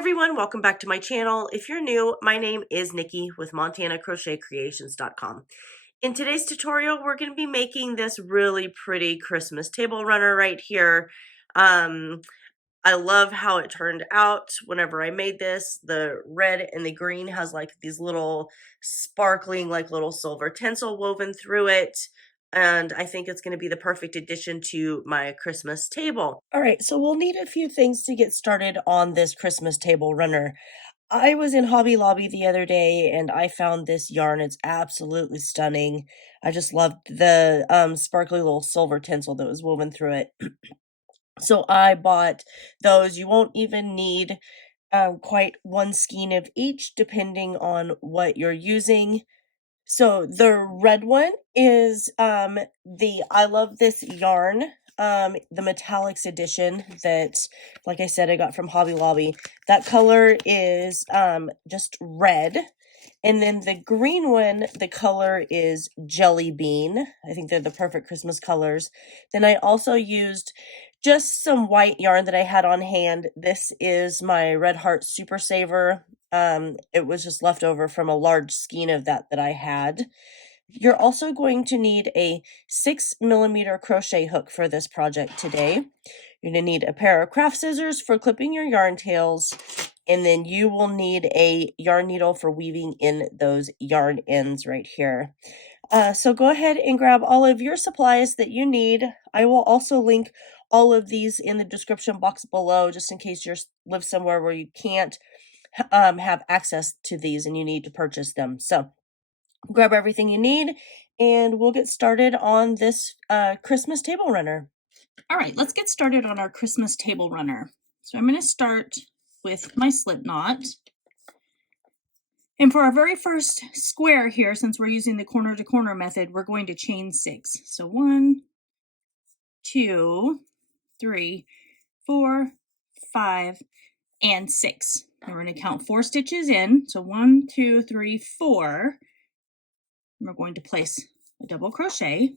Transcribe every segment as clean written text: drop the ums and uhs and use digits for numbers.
everyone, welcome back to my channel. If you're new, my name is Nikki with MontanaCrochetCreations.com. In today's tutorial, we're going to be making this really pretty Christmas table runner right here. I love how it turned out whenever I made this. The red and the green has like these little sparkling, like little silver tinsel woven through it. And I think it's going to be the perfect addition to my Christmas table. All right, so we'll need a few things to get started on this Christmas table runner. I was in Hobby Lobby the other day and I found this yarn. It's absolutely stunning. I just loved the sparkly little silver tinsel that was woven through it. So I bought those. You won't even need quite one skein of each, depending on what you're using. So the red one is I love this yarn, the metallics edition that, like I said, I got from Hobby Lobby. That color is just red. And then the green one, the color is Jelly Bean. I think they're the perfect Christmas colors. Then I also used just some white yarn that I had on hand. This is my Red Heart Super Saver. It was just left over from a large skein of that I had. You're also going to need a 6mm crochet hook for this project today. You're going to need a pair of craft scissors for clipping your yarn tails, and then you will need a yarn needle for weaving in those yarn ends right here. So go ahead and grab all of your supplies that you need. I will also link all of these in the description box below, just in case you live somewhere where you can't have access to these and you need to purchase them. So grab everything you need and we'll get started on this Christmas table runner. All right, let's get started on our Christmas table runner. So I'm going to start with my slip knot. And for our very first square here, since we're using the corner to corner method, we're going to chain 6. So 1, 2, 3, 4, 5, and 6. And we're going to count 4 stitches in. So 1, 2, 3, 4. And we're going to place a double crochet.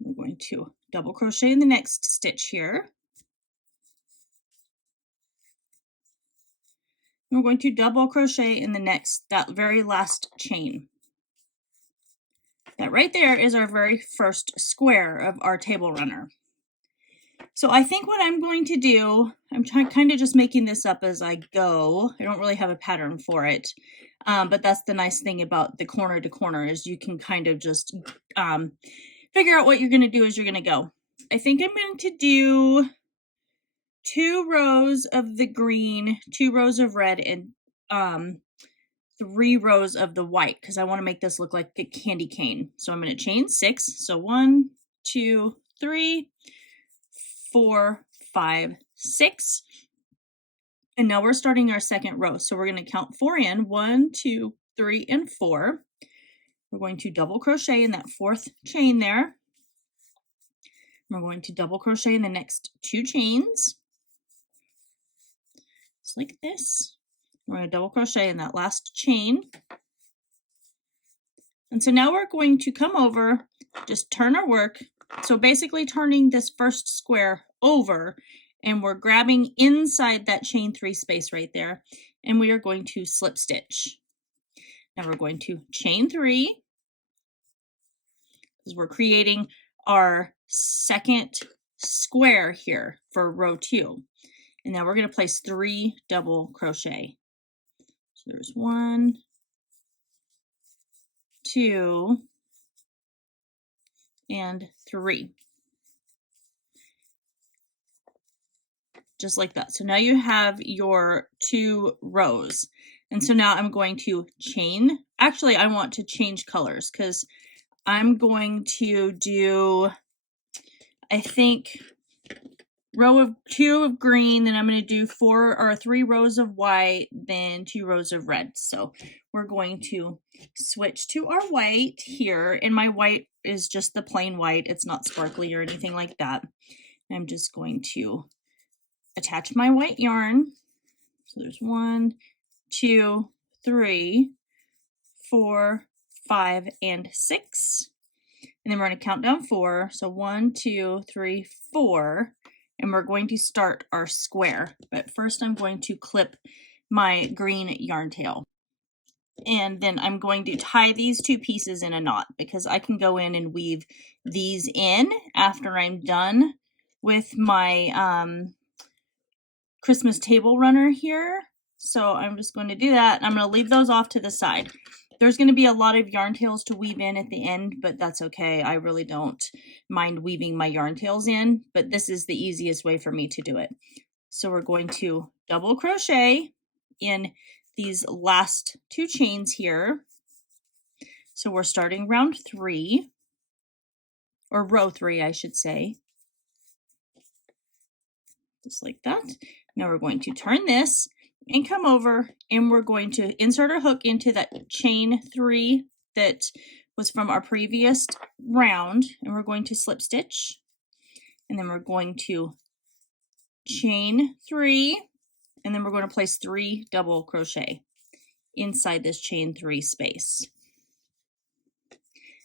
We're going to double crochet in the next stitch here. We're going to double crochet in that very last chain. That right there is our very first square of our table runner. So I think what I'm going to do, I'm kind of just making this up as I go. I don't really have a pattern for it. But that's the nice thing about the corner to corner is you can kind of just figure out what you're going to do as you're going to go. I think I'm going to do 2 rows of the green, 2 rows of red, and 3 rows of the white because I want to make this look like a candy cane. So I'm going to chain 6. So 1, 2, 3, 4, 5, 6. And now we're starting our second row. So we're going to count 4 in. 1, 2, 3, and 4. We're going to double crochet in that 4th chain there. We're going to double crochet in the next 2 chains. Just like this. We're going to double crochet in that last chain. And so now we're going to come over, just turn our work. So basically turning this first square over, and we're grabbing inside that chain 3 space right there, and we are going to slip stitch. Now we're going to chain 3 because we're creating our second square here for row 2. And now we're going to place 3 double crochet. So there's 1, 2, and 3. Just like that. So now you have your 2 rows. And so now I'm going to chain. Actually, I want to change colors because I'm going to do, I think, row of 2 of green, then I'm going to do 3 rows of white, then 2 rows of red. So we're going to switch to our white here, and my white is just the plain white. It's not sparkly or anything like that. I'm just going to attach my white yarn. So there's 1, 2, 3, 4, 5, and 6. And then we're going to count down 4. So 1, 2, 3, 4. and we're going to start our square. But first I'm going to clip my green yarn tail. And then I'm going to tie these two pieces in a knot because I can go in and weave these in after I'm done with my Christmas table runner here. So I'm just going to do that. And I'm going to leave those off to the side. There's going to be a lot of yarn tails to weave in at the end, but that's okay. I really don't mind weaving my yarn tails in, but this is the easiest way for me to do it. So we're going to double crochet in these last two chains here. So we're starting round 3, or row 3, I should say. Just like that. Now we're going to turn this and come over, and we're going to insert our hook into that chain 3 that was from our previous round, and we're going to slip stitch, and then we're going to chain 3, and then we're going to place 3 double crochet inside this chain 3 space.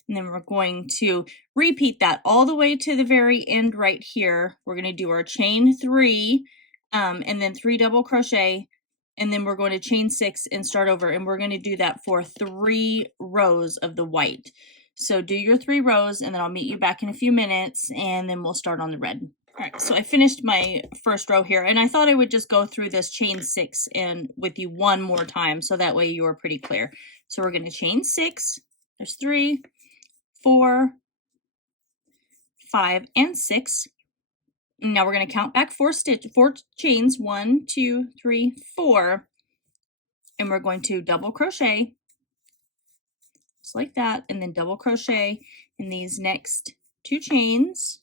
And then we're going to repeat that all the way to the very end right here. We're going to do our chain 3 and then 3 double crochet, and then we're going to chain 6 and start over, and we're going to do that for 3 rows of the white. So do your 3 rows, and then I'll meet you back in a few minutes, and then we'll start on the red. All right, so I finished my first row here, and I thought I would just go through this chain 6 and with you one more time, so that way you are pretty clear. So we're going to chain 6. There's 3, 4, 5, and 6. Now we're going to count back 4 chains, 1, 2, 3, 4, and we're going to double crochet just like that, and then double crochet in these next 2 chains.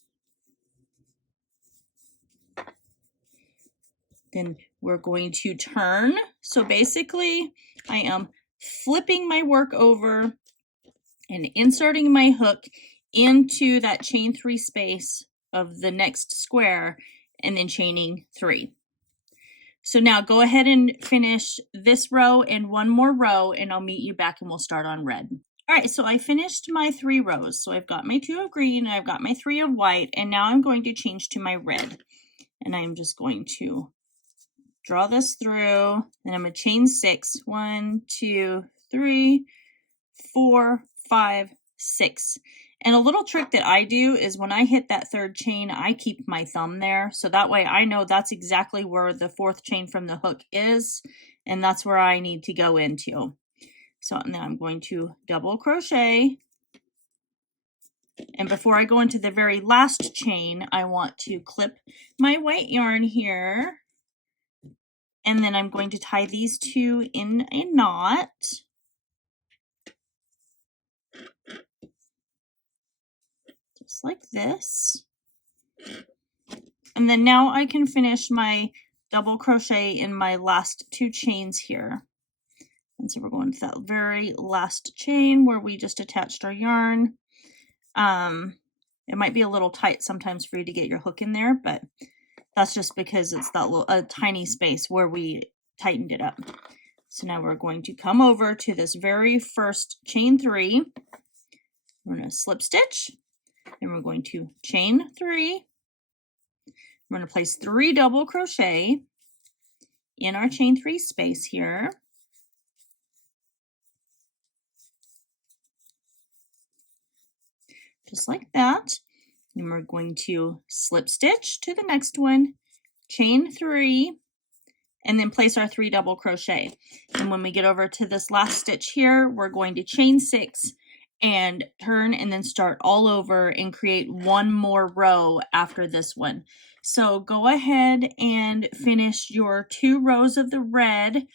Then we're going to turn. So basically I am flipping my work over and inserting my hook into that chain 3 space of the next square, and then chaining 3. So now go ahead and finish this row and one more row, and I'll meet you back and we'll start on red. All right, so I finished my 3 rows. So I've got my 2 of green, and I've got my 3 of white, and now I'm going to change to my red. And I'm just going to draw this through, and I'm going to chain 6. 1, 2, 3, 4, 5, 6. And a little trick that I do is when I hit that 3rd chain, I keep my thumb there. So that way I know that's exactly where the 4th chain from the hook is, and that's where I need to go into. So and then I'm going to double crochet. And before I go into the very last chain, I want to clip my white yarn here. And then I'm going to tie these 2 in a knot. Just like this. And then now I can finish my double crochet in my last 2 chains here. And so we're going to that very last chain where we just attached our yarn. It might be a little tight sometimes for you to get your hook in there, but that's just because it's that little, a tiny space where we tightened it up. So now we're going to come over to this very first chain 3. We're going to slip stitch, and we're going to chain 3. We're going to place 3 double crochet in our chain 3 space here. Just like that. And we're going to slip stitch to the next one, chain 3, and then place our 3 double crochet. And when we get over to this last stitch here, we're going to chain 6 and turn and then start all over and create one more row after this one. So go ahead and finish your 2 rows of the red,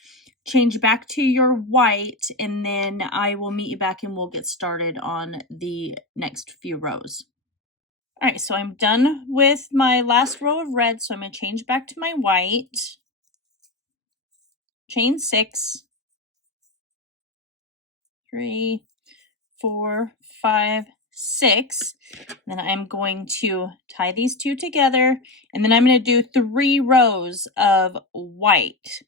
change back to your white, and then I will meet you back and we'll get started on the next few rows. All right, so I'm done with my last row of red, so I'm going to change back to my white, chain 6, 3, 4, 5, 6. Then I'm going to tie these 2 together, and then I'm going to do 3 rows of white.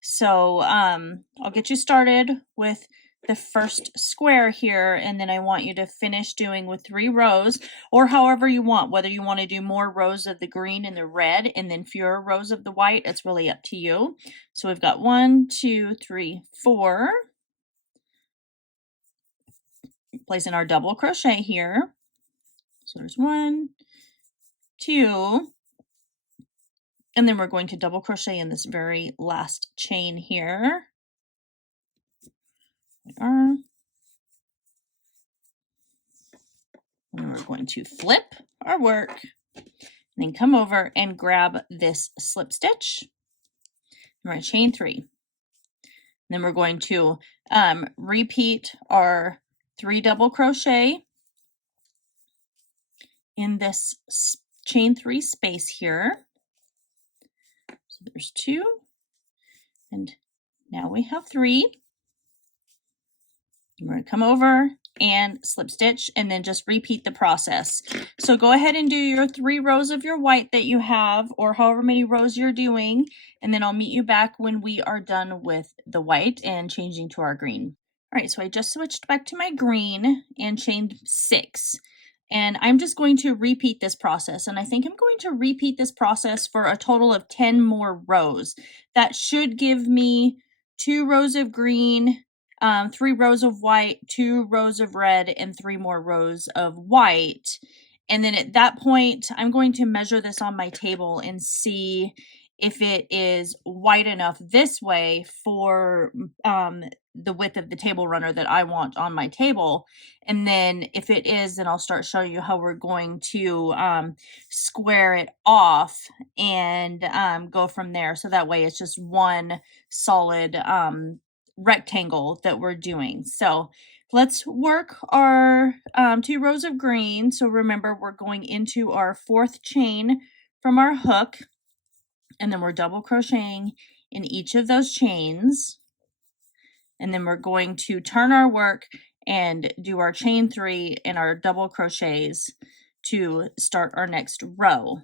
So I'll get you started with the first square here, and then I want you to finish doing with 3 rows, or however you want, whether you want to do more rows of the green and the red and then fewer rows of the white, it's really up to you. So we've got 1, 2, 3, 4. Placing our double crochet here. So there's 1, 2, and then we're going to double crochet in this very last chain here. We are. And we're going to flip our work, and then come over and grab this slip stitch. We're going to chain 3. And then we're going to repeat our 3 double crochet in this chain 3 space here. So there's 2, and now we have 3. We're going to come over and slip stitch and then just repeat the process. So go ahead and do your 3 rows of your white that you have, or however many rows you're doing, and then I'll meet you back when we are done with the white and changing to our green. All right, so I just switched back to my green and chained 6. And I'm just going to repeat this process. And I think I'm going to repeat this process for a total of 10 more rows. That should give me 2 rows of green, 3 rows of white, 2 rows of red, and 3 more rows of white. And then at that point, I'm going to measure this on my table and see if it is wide enough this way for the width of the table runner that I want on my table. And then if it is, then I'll start showing you how we're going to square it off and go from there. So that way it's just one solid rectangle that we're doing. So let's work our 2 rows of green. So remember, we're going into our 4th chain from our hook, and then we're double crocheting in each of those chains. And then we're going to turn our work and do our chain 3 and our double crochets to start our next row.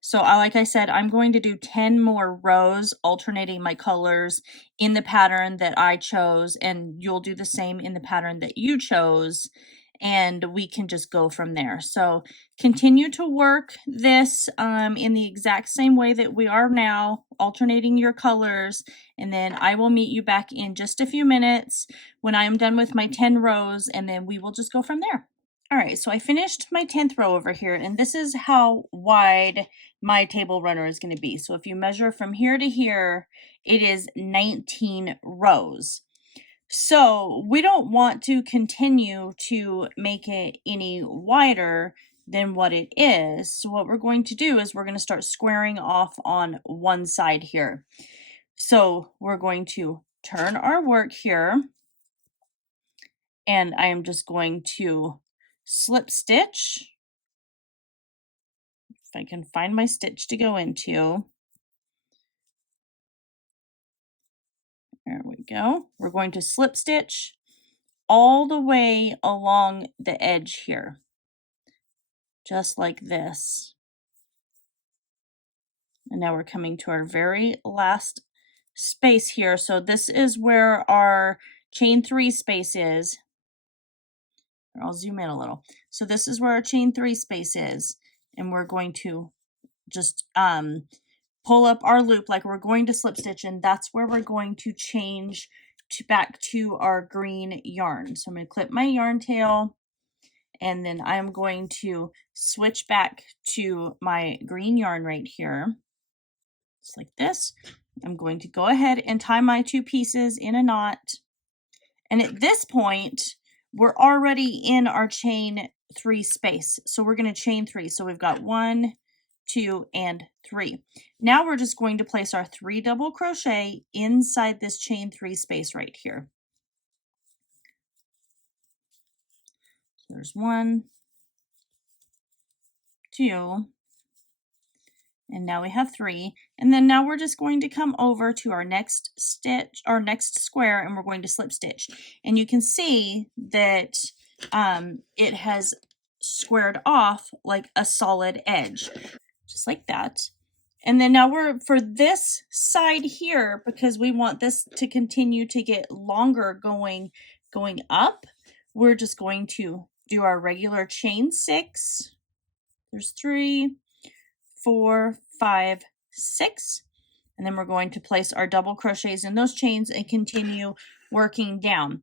So like I said, I'm going to do 10 more rows alternating my colors in the pattern that I chose, and you'll do the same in the pattern that you chose, and we can just go from there. So continue to work this in the exact same way that we are now, alternating your colors, and then I will meet you back in just a few minutes when I am done with my 10 rows, and then we will just go from there. All right, so I finished my 10th row over here, and this is how wide my table runner is going to be. So if you measure from here to here, it is 19 rows. So we don't want to continue to make it any wider than what it is. So what we're going to do is we're going to start squaring off on one side here. So we're going to turn our work here, and I am just going to slip stitch. If I can find my stitch to go into. There we go. We're going to slip stitch all the way along the edge here, just like this. And now we're coming to our very last space here. So this is where our chain 3 space is. I'll zoom in a little. So this is where our chain 3 space is, and we're going to just pull up our loop like we're going to slip stitch, and that's where we're going to change back to our green yarn. So I'm going to clip my yarn tail, and then I'm going to switch back to my green yarn right here, just like this. I'm going to go ahead and tie my 2 pieces in a knot, and at this point we're already in our chain 3 space, so we're going to chain 3. So we've got 1, 2, and 3. Now we're just going to place our 3 double crochet inside this chain 3 space right here. So there's 1, 2, and now we have 3. And then now we're just going to come over to our next stitch, our next square, and we're going to slip stitch. And you can see that it has squared off like a solid edge, just like that. And then now we're, for this side here, because we want this to continue to get longer going up, we're just going to do our regular chain 6. There's 3, 4, 5, 6. And then we're going to place our double crochets in those chains and continue working down.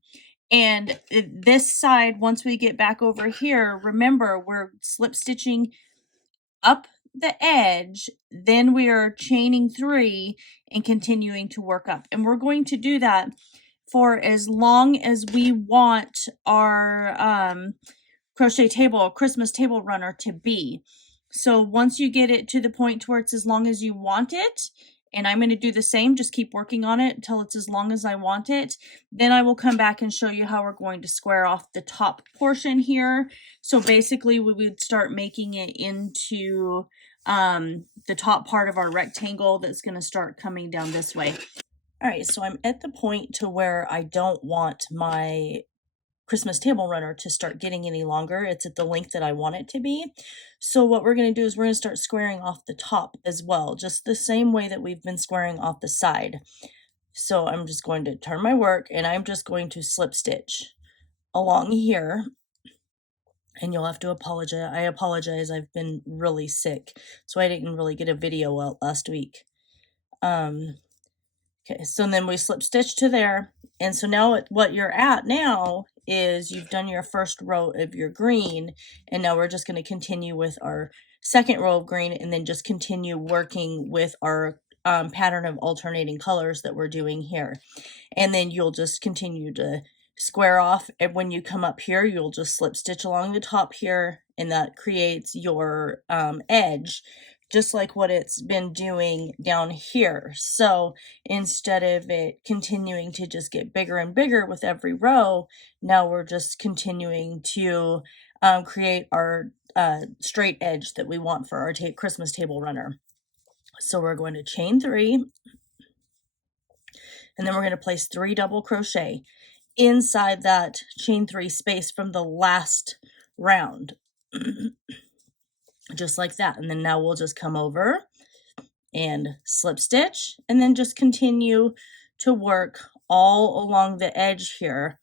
And this side, once we get back over here, remember we're slip stitching up the edge, then we are chaining 3 and continuing to work up. And we're going to do that for as long as we want our crochet table, Christmas table runner to be. So once you get it to the point to where it's as long as you want it, and I'm going to do the same, just keep working on it until it's as long as I want it, then I will come back and show you how we're going to square off the top portion here. So basically we would start making it into the top part of our rectangle that's going to start coming down this way. All right, so I'm at the point to where I don't want my Christmas table runner to start getting any longer. It's at the length that I want it to be. So what we're going to do is we're going to start squaring off the top as well, just the same way that we've been squaring off the side. So I'm just going to turn my work and I'm just going to slip stitch along here. And you'll have to apologize. I apologize. I've been really sick, so I didn't really get a video out last week. Okay, so then we slip stitch to there. And so now what you're at now is you've done your first row of your green, and now we're just going to continue with our second row of green and then just continue working with our pattern of alternating colors that we're doing here. And then you'll just continue to square off, and when you come up here you'll just slip stitch along the top here, and that creates your edge, just like what it's been doing down here. So instead of it continuing to just get bigger and bigger with every row, now we're just continuing to create our straight edge that we want for our Christmas table runner. So we're going to chain 3, and then we're going to place 3 double crochet inside that chain 3 space from the last round. Just like that. And then now we'll just come over and slip stitch and then just continue to work all along the edge here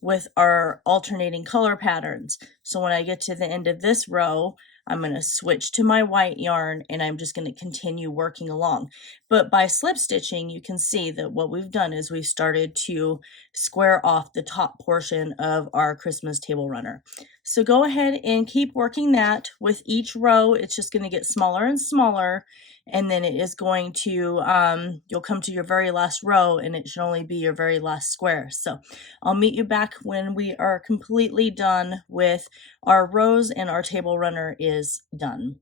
with our alternating color patterns. So when I get to the end of this row, I'm going to switch to my white yarn and I'm just going to continue working along. But by slip stitching, you can see that what we've done is we've started to square off the top portion of our Christmas table runner. So go ahead and keep working that. With each row, it's just going to get smaller and smaller, and then it is going to, you'll come to your very last row and it should only be your very last square. So I'll meet you back when we are completely done with our rows and our table runner is done.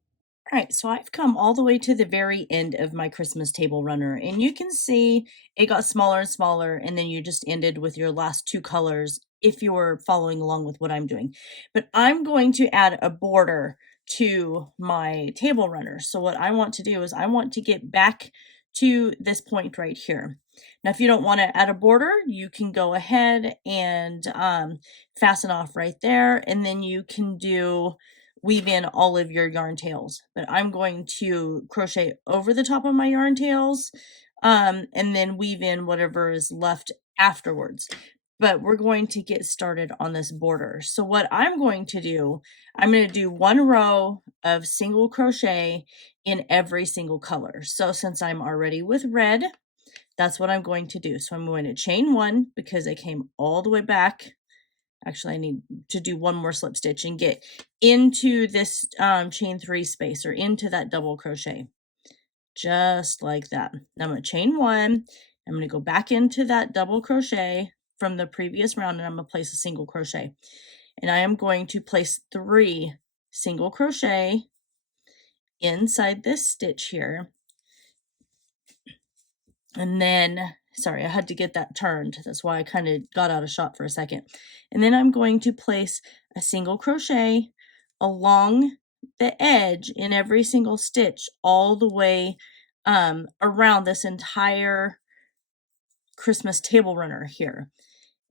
All right, so I've come all the way to the very end of my Christmas table runner, and you can see it got smaller and smaller, and then you just ended with your last 2 colors if you were following along with what I'm doing. But I'm going to add a border to my table runner. So what I want to do is I want to get back to this point right here. Now, if you don't want to add a border, you can go ahead and fasten off right there, and then you can weave in all of your yarn tails. But I'm going to crochet over the top of my yarn tails and then weave in whatever is left afterwards. But we're going to get started on this border. So what I'm going to do, I'm going to do 1 row of single crochet in every single color. So since I'm already with red, that's what I'm going to do. So I'm going to chain 1 because I came all the way back. Actually, I need to do 1 more slip stitch and get into this chain 3 space, or into that double crochet, just like that. Now I'm going to chain 1. I'm going to go back into that double crochet from the previous round, and I'm going to place a single crochet. And I am going to place 3 single crochet inside this stitch here. And then, sorry, I had to get that turned. That's why I kind of got out of shot for a second. And then I'm going to place a single crochet along the edge in every single stitch all the way around this entire Christmas table runner here.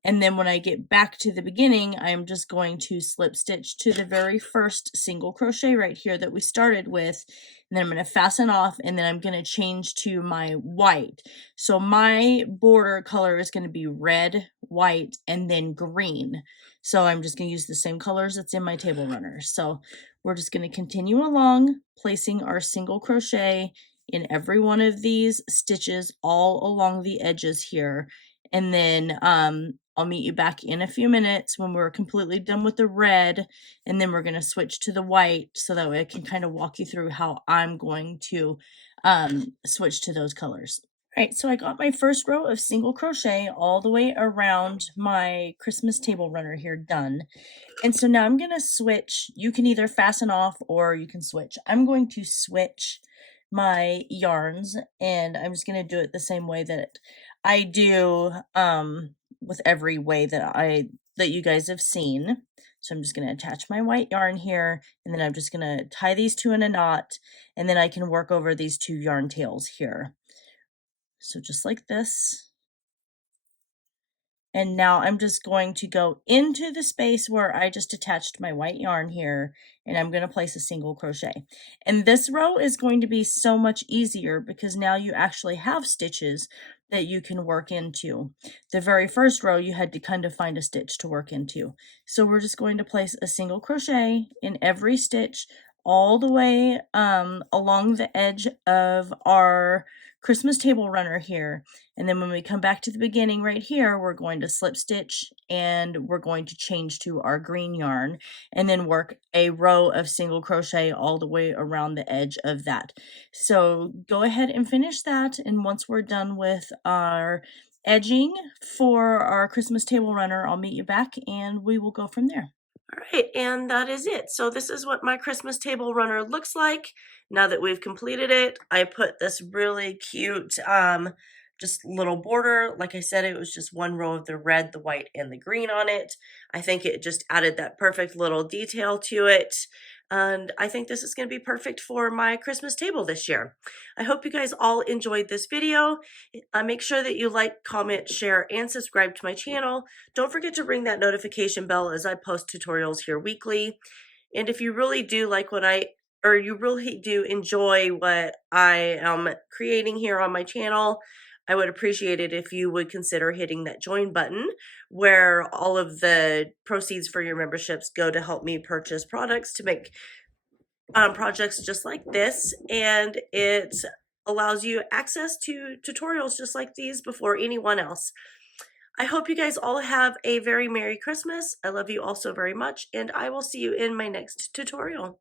And then when I get back to the beginning, I'm just going to slip stitch to the very first single crochet right here that we started with. And then I'm going to fasten off, and then I'm going to change to my white. So my border color is going to be red, white, and then green. So I'm just going to use the same colors that's in my table runner. So we're just going to continue along, placing our single crochet in every one of these stitches all along the edges here. And then I'll meet you back in a few minutes when we're completely done with the red, and then we're going to switch to the white so that way I can kind of walk you through how I'm going to switch to those colors. All right, so I got my first row of single crochet all the way around my Christmas table runner here done. And so now I'm going to switch. You can either fasten off or you can switch. I'm going to switch my yarns, and I'm just going to do it the same way that I do with every way that you guys have seen. So I'm just going to attach my white yarn here, and then I'm just going to tie these two in a knot, and then I can work over these two yarn tails here. So just like this. And now I'm just going to go into the space where I just attached my white yarn here, and I'm going to place a single crochet. And this row is going to be so much easier because now you actually have stitches that you can work into. The very first row you had to kind of find a stitch to work into. So we're just going to place a single crochet in every stitch all the way along the edge of our Christmas table runner here. And then when we come back to the beginning right here, we're going to slip stitch, and we're going to change to our green yarn, and then work a row of single crochet all the way around the edge of that. So go ahead and finish that, and once we're done with our edging for our Christmas table runner, I'll meet you back and we will go from there. All right, and that is it. So this is what my Christmas table runner looks like. Now that we've completed it, I put this really cute just little border. Like I said, it was just one row of the red, the white, and the green on it. I think it just added that perfect little detail to it. And I think this is going to be perfect for my Christmas table this year. I hope you guys all enjoyed this video. Make sure that you like, comment, share, and subscribe to my channel. Don't forget to ring that notification bell as I post tutorials here weekly. And if you really do like you really do enjoy what I am creating here on my channel, I would appreciate it if you would consider hitting that join button where all of the proceeds for your memberships go to help me purchase products to make projects just like this, and it allows you access to tutorials just like these before anyone else. I hope you guys all have a very Merry Christmas. I love you all so very much, and I will see you in my next tutorial.